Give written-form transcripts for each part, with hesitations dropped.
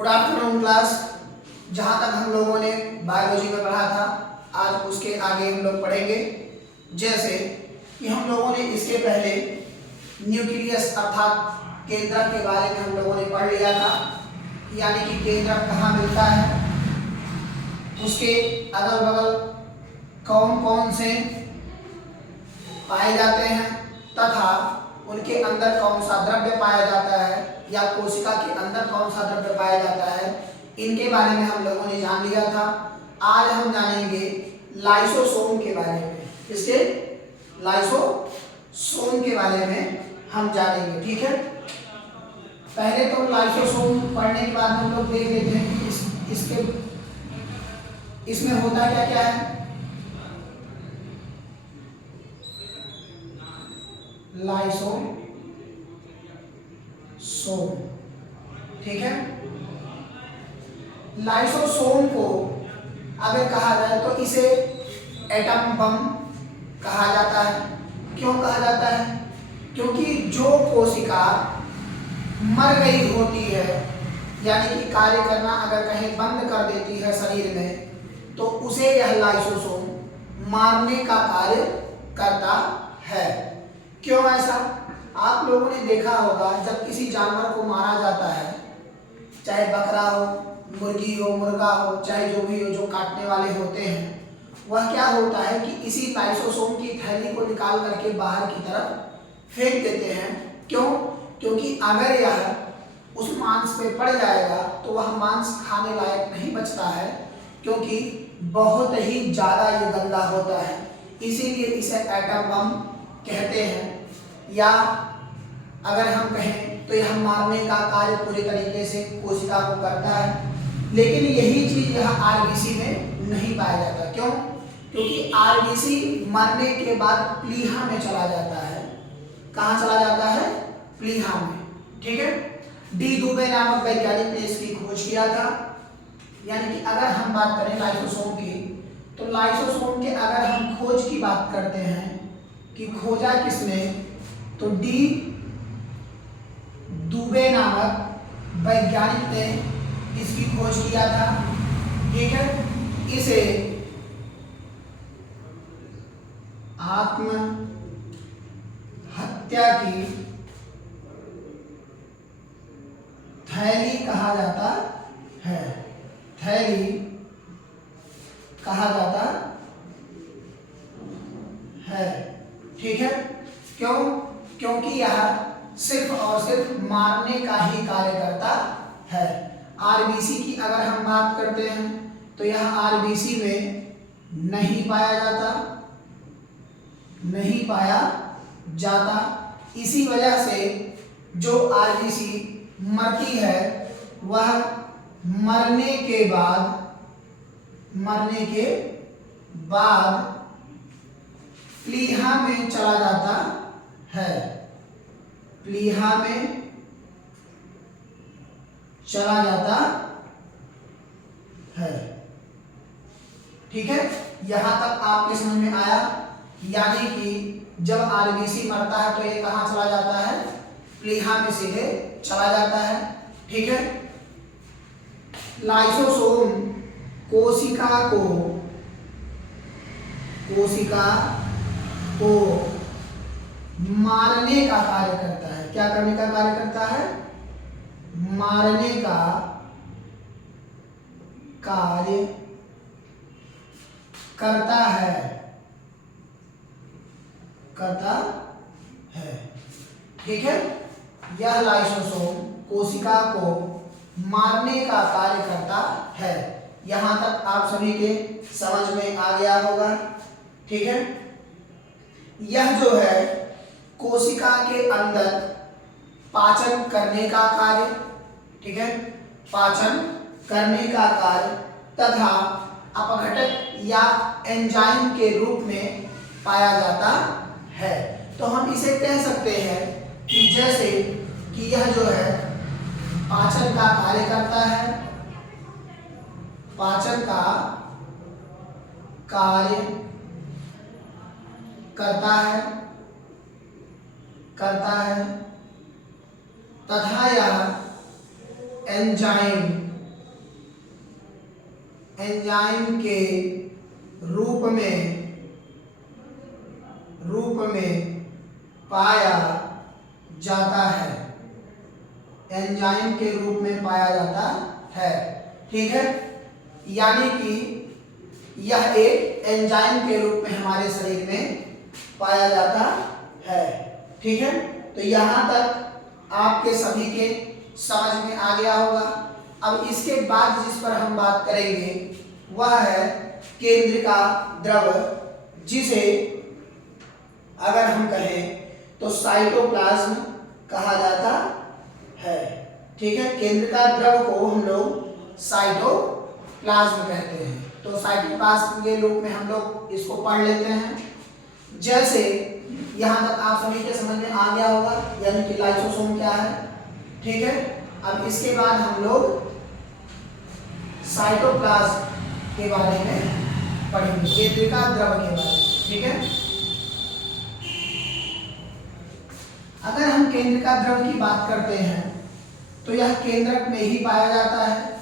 Good afternoon class. जहाँ तक हम लोगों ने बायोलॉजी में पढ़ा था, आज उसके आगे हम लोग पढ़ेंगे। जैसे कि हम लोगों ने इसके पहले न्यूक्लियस अर्थात केंद्रक के बारे में हम लोगों ने पढ़ लिया था, यानी कि केंद्रक कहाँ मिलता है, उसके अगल बगल कौन कौन से पाए जाते हैं तथा उनके अंदर कौन सा द्रव्य पाया जाता है या कोशिका के अंदर कौन सा द्रव्य पाया जाता है, इनके बारे में हम लोगों ने जान लिया था। आज हम जानेंगे लाइसोसोम के बारे में। इसके लाइसोसोम के बारे में हम जानेंगे, ठीक है। पहले तो लाइसोसोम पढ़ने के बाद हम लोग देख लेते हैं कि इसमें होता क्या क्या है। लाइसोसोम, ठीक है। लाइसोसोम को अगर कहा जाए तो इसे एटम बम कहा जाता है। क्यों कहा जाता है? क्योंकि जो कोशिका मर गई होती है, यानी कि कार्य करना अगर कहीं बंद कर देती है शरीर में, तो उसे यह लाइसोसोम मारने का कार्य करता है। क्यों ऐसा? आप लोगों ने देखा होगा, जब किसी जानवर को मारा जाता है, चाहे बकरा हो, मुर्गी हो, मुर्गा हो, चाहे जो भी हो, जो काटने वाले होते हैं, वह क्या होता है कि इसी लाइसोसोम की थैली को निकाल करके बाहर की तरफ फेंक देते हैं। क्यों? क्योंकि अगर यह उस मांस पे पड़ जाएगा तो वह मांस खाने लायक नहीं बचता है, क्योंकि बहुत ही ज़्यादा ये गंदा होता है। इसीलिए इसे एटम बम कहते हैं, या अगर हम कहें तो यह मारने का कार्य पूरी तरीके से कोशिका को करता है। लेकिन यही चीज यह आरबीसी में नहीं पाया जाता। क्यों? क्योंकि आरबीसी मरने के बाद प्लीहा में चला जाता है। कहाँ चला जाता है? प्लीहा में, ठीक है। डी दुबे नामक वैज्ञानिक ने इसकी खोज किया था। यानी कि अगर हम बात करें लाइसोसोम की, तो लाइसोसोम के अगर हम खोज की बात करते हैं कि खोजा किसने, तो डी दुबे नामक वैज्ञानिक ने इसकी खोज किया था, ठीक है। इसे आत्महत्या की थैली कहा जाता है। थैली कहा जाता है, ठीक है। क्यों? क्योंकि यह सिर्फ और सिर्फ मारने का ही कार्य करता है। आरबीसी की अगर हम बात करते हैं तो यह आरबीसी में नहीं पाया जाता। इसी वजह से जो आरबीसी मरती है वह मरने के बाद प्लीहा में चला जाता है। प्लीहा में चला जाता है, ठीक है। यहां तक आपके समझ में आया? यानी कि जब आरबीसी मरता है तो ये कहां चला जाता है? प्लीहा में सीधे चला जाता है, ठीक है। लाइसोसोम कोशिका को मारने का कार्य करता है। क्या करने का कार्य करता है? मारने का कार्य करता है, ठीक है। यह लाइसोसोम कोशिका को मारने का कार्य करता है। यहां तक आप सभी के समझ में आ गया होगा, ठीक है। यह जो है कोशिका के अंदर पाचन करने का कार्य, ठीक है, पाचन करने का कार्य तथा अपघटक या एंजाइम के रूप में पाया जाता है। तो हम इसे कह सकते हैं कि जैसे कि यह जो है पाचन का कार्य करता है, पाचन का कार्य करता है तथा यह एंजाइम एंजाइम के रूप में पाया जाता है, एंजाइम के रूप में पाया जाता है। ठीक है, यानी कि यह एक एंजाइम के रूप में हमारे शरीर में पाया जाता है। ठीक है, तो यहाँ तक आपके सभी के समझ में आ गया होगा। अब इसके बाद जिस पर हम बात करेंगे वह है केंद्रिका द्रव, जिसे अगर हम कहें तो साइटोप्लाज्म कहा जाता है। ठीक है, केंद्रिका द्रव को हम लोग साइटोप्लाज्म कहते हैं। तो साइटोप्लाज्म के रूप में हम लोग इसको पढ़ लेते हैं। जैसे यहाँ तक आप सभी के समझ में आ गया होगा, यानी कि लाइसोसोम क्या है। ठीक है, अब इसके बाद हम लोग साइटोप्लाज्म के बारे में पढ़ेंगे, केंद्रिका द्रव के बारे में। ठीक है, अगर हम केंद्रिका द्रव की बात करते हैं तो यह केंद्रक में ही पाया जाता है,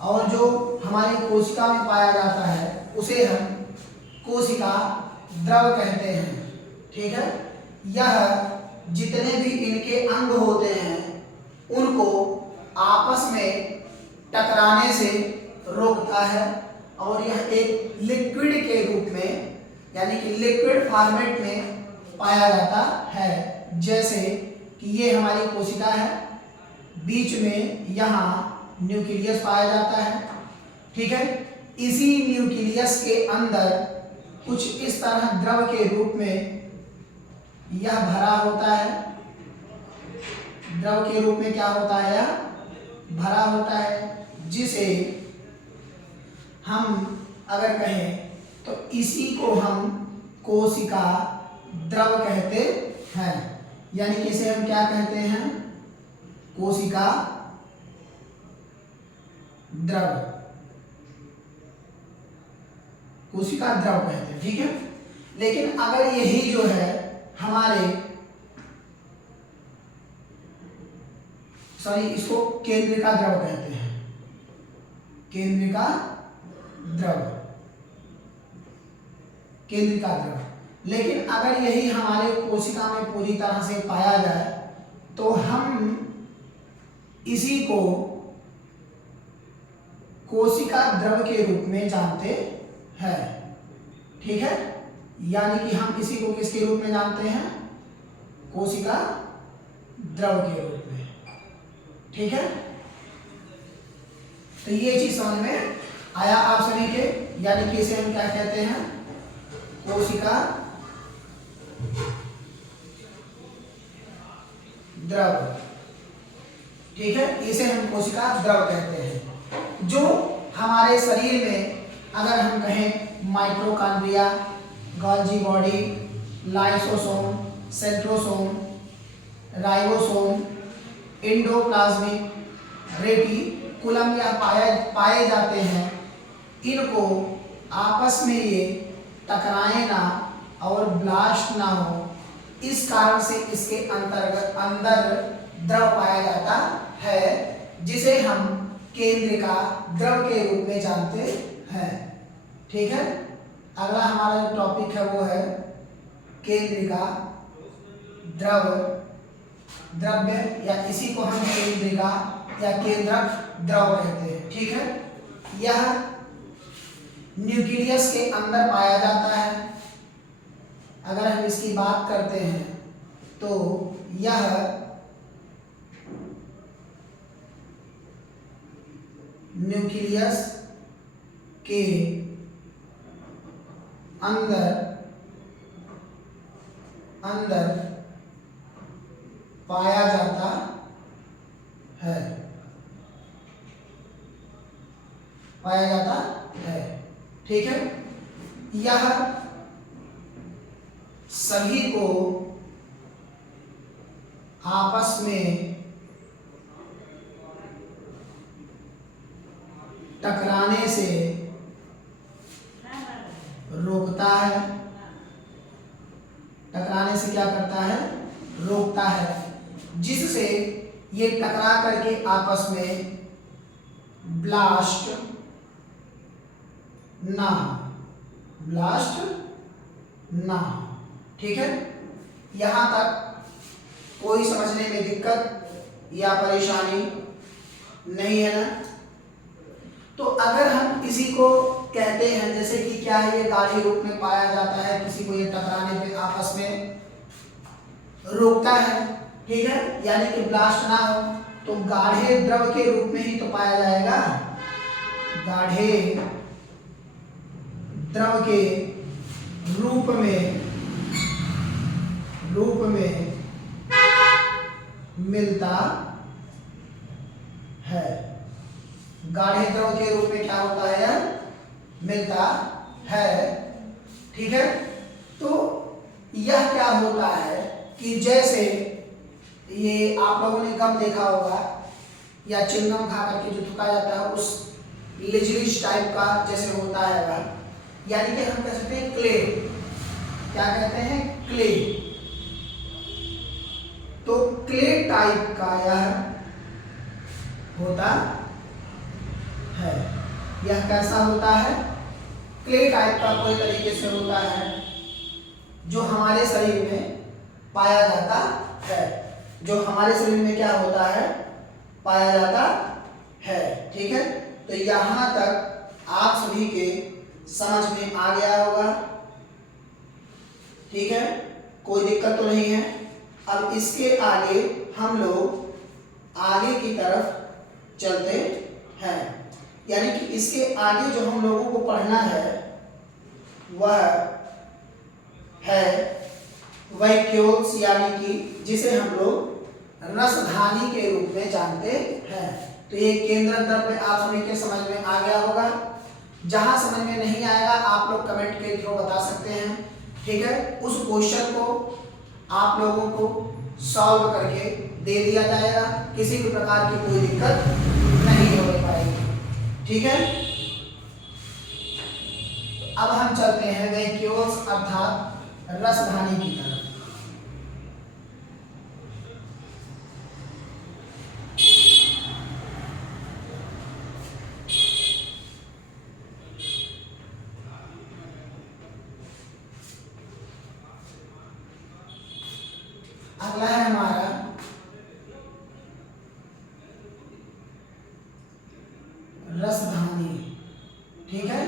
और जो हमारी कोशिका में पाया जाता है उसे हम कोशिका द्रव कहते हैं। ठीक है, यह जितने भी इनके अंग होते हैं उनको आपस में टकराने से रोकता है, और यह एक लिक्विड के रूप में, यानी कि लिक्विड फॉर्मेट में पाया जाता है। जैसे कि ये हमारी कोशिका है, बीच में यहाँ न्यूक्लियस पाया जाता है। ठीक है, इसी न्यूक्लियस के अंदर कुछ इस तरह द्रव के रूप में यह भरा होता है। द्रव के रूप में क्या होता है, यह भरा होता है, जिसे हम अगर कहें तो इसी को हम कोशिका द्रव कहते हैं। यानी कि इसे हम क्या कहते हैं, कोशिका द्रव, कोशिका द्रव कहते हैं। ठीक है, लेकिन अगर यही जो है हमारे, इसको केंद्रिका द्रव कहते हैं, केंद्रिका द्रव, केंद्रिका द्रव। लेकिन अगर यही हमारे कोशिका में पूरी तरह से पाया जाए तो हम इसी को कोशिका द्रव के रूप में जानते हैं। ठीक है, यानी कि हम इसी को किसके रूप में जानते हैं, कोशिका द्रव के रूप में। ठीक है, तो ये चीज समझ में आया आप सभी के, यानी कि इसे हम क्या कहते हैं, कोशिका द्रव। ठीक है, इसे हम कोशिका द्रव कहते हैं। जो हमारे शरीर में अगर हम कहें mitochondria, Golgi body, lysosome, centrosome, ribosome, endoplasmic reticulum यह पाए जाते हैं, इनको आपस में ये टकराए ना और ब्लास्ट ना हो, इस कारण से इसके अंदर द्रव पाया जाता है, जिसे हम केंद्रिका द्रव के रूप में जानते हैं। ठीक है, अगला हमारा जो टॉपिक है वो है केंद्रिका द्रव, द्रव्य, या इसी को हम केंद्रिका या केंद्रक द्रव कहते हैं। ठीक है, यह न्यूक्लियस के अंदर पाया जाता है। अगर हम इसकी बात करते हैं तो यह न्यूक्लियस के अंदर पाया जाता है, पाया जाता है। ठीक है, यह सभी को आपस में टकराने से रोकता है, टकराने से क्या करता है, रोकता है, जिससे ये टकरा करके आपस में ब्लास्ट ना हो, ब्लास्ट ना हो। ठीक है, यहां तक कोई समझने में दिक्कत या परेशानी नहीं है ना। तो अगर हम किसी को कहते हैं जैसे कि क्या है, ये गाढ़े रूप में पाया जाता है, किसी को ये टकराने पे आपस में रोकता है, ठीक है, यानी कि ब्लास्ट ना हो, तो गाढ़े द्रव के रूप में ही तो पाया जाएगा, गाढ़े द्रव के रूप में मिलता है। गाढ़े द्रव के रूप में क्या होता है, मिलता है। ठीक है, तो यह क्या होता है कि जैसे ये आप लोगों ने गम देखा होगा या चिंगम खा करके जो थुका जाता है, उस लिजलिज टाइप का जैसे होता है वह, यानी कि हम कह सकते हैं क्ले, क्या कहते हैं, क्ले। तो क्ले टाइप का यह होता है। यह कैसा होता है, क्ले टाइप का कोई तरीके से होता है जो हमारे शरीर में पाया जाता है, जो हमारे शरीर में क्या होता है, पाया जाता है। ठीक है, तो यहां तक आप सभी के समझ में आ गया होगा। ठीक है, कोई दिक्कत तो नहीं है। अब इसके आगे हम लोग आगे की तरफ चलते हैं, यानी कि इसके आगे जो हम लोगों को पढ़ना है वह है वैक्यूल्स, यानी कि जिसे हम लोग रसधानी के रूप में जानते हैं। तो ये केंद्र द्रव्य आप सभी के समझ में आ गया होगा। जहां समझ में नहीं आएगा आप लोग कमेंट के थ्रू बता सकते हैं। ठीक है, उस क्वेश्चन को आप लोगों को सॉल्व करके दे दिया जाएगा, किसी भी प्रकार की कोई दिक्कत नहीं हो पाएगी। ठीक है, अब हम चलते हैं वैक्यूल्स अर्थात रसधानी की तरफ। अगला है हमारा रसधानी। ठीक है,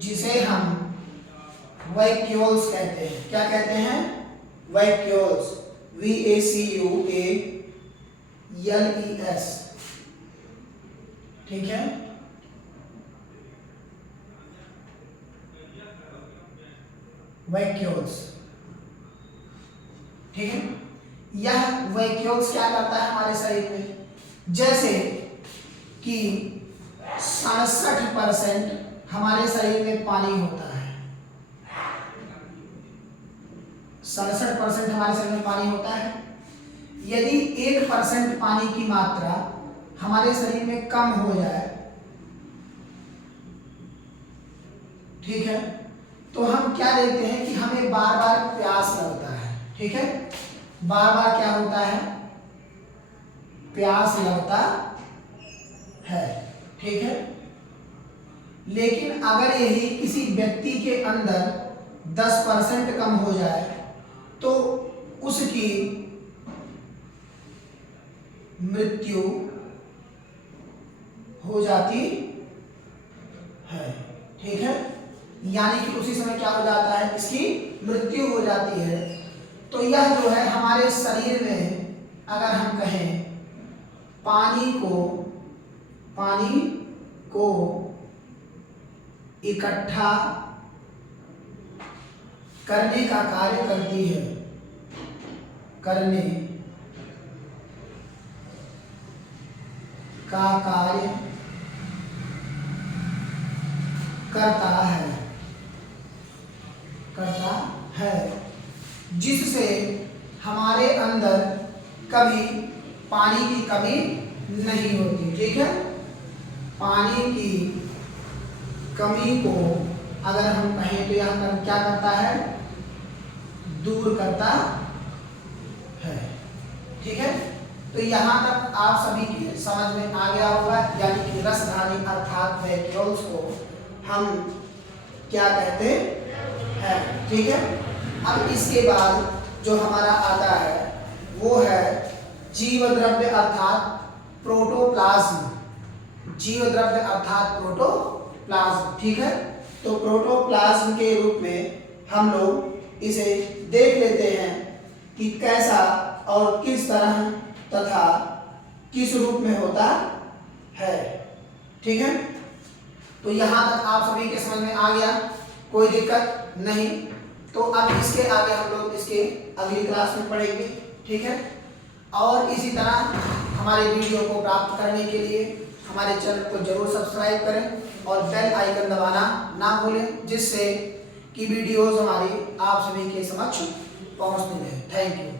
जिसे हम वैक्यूल्स कहते हैं। क्या कहते हैं, वैक्यूल्स, VACUALES। ठीक है, वैक्यूल्स। ठीक है, यह वैक्यूल्स क्या करता है हमारे शरीर में, जैसे कि 67% हमारे शरीर में पानी होता है, 67% हमारे शरीर में पानी होता है। यदि 1% पानी की मात्रा हमारे शरीर में कम हो जाए, ठीक है, तो हम क्या देखते हैं कि हमें बार बार प्यास लगता है। ठीक है, बार बार क्या होता है, प्यास लगता है। ठीक है, लेकिन अगर यही किसी व्यक्ति के अंदर 10% कम हो जाए तो उसकी मृत्यु हो जाती है। ठीक है, यानी कि उसी समय क्या हो जाता है, इसकी मृत्यु हो जाती है। तो यह जो है हमारे शरीर में, अगर हम कहें पानी को इकट्ठा करने का कार्य करती है, करने का कार्य करता है, जिससे हमारे अंदर कभी पानी की कमी नहीं होती। ठीक है, पानी की कमी को अगर हम कहें तो यह क्या करता है, दूर करता है। ठीक है, तो यहाँ तक आप सभी की समझ में आ गया होगा, यानी कि रसधानी अर्थात वैक्यूल्स को हम क्या कहते हैं। ठीक है, अब इसके बाद जो हमारा आता है वो है जीव द्रव्य अर्थात प्रोटोप्लाज्म। जीव द्रव्य अर्थात प्रोटोप्लाज्म। ठीक है, तो प्रोटोप्लाज्म के रूप में हम लोग इसे देख लेते हैं कि कैसा और किस तरह तथा किस रूप में होता है। ठीक है, तो यहां तक आप सभी के समझ में आ गया, कोई दिक्कत नहीं। तो अब इसके आगे हम लोग इसके अगली क्लास में पढ़ेंगे। ठीक है, और इसी तरह हमारे वीडियो को प्राप्त करने के लिए हमारे चैनल को जरूर सब्सक्राइब करें और बेल आइकन दबाना ना भूलें, जिससे कि वीडियोस हमारी आप सभी के समक्ष पहुंचती रहे। Thank you.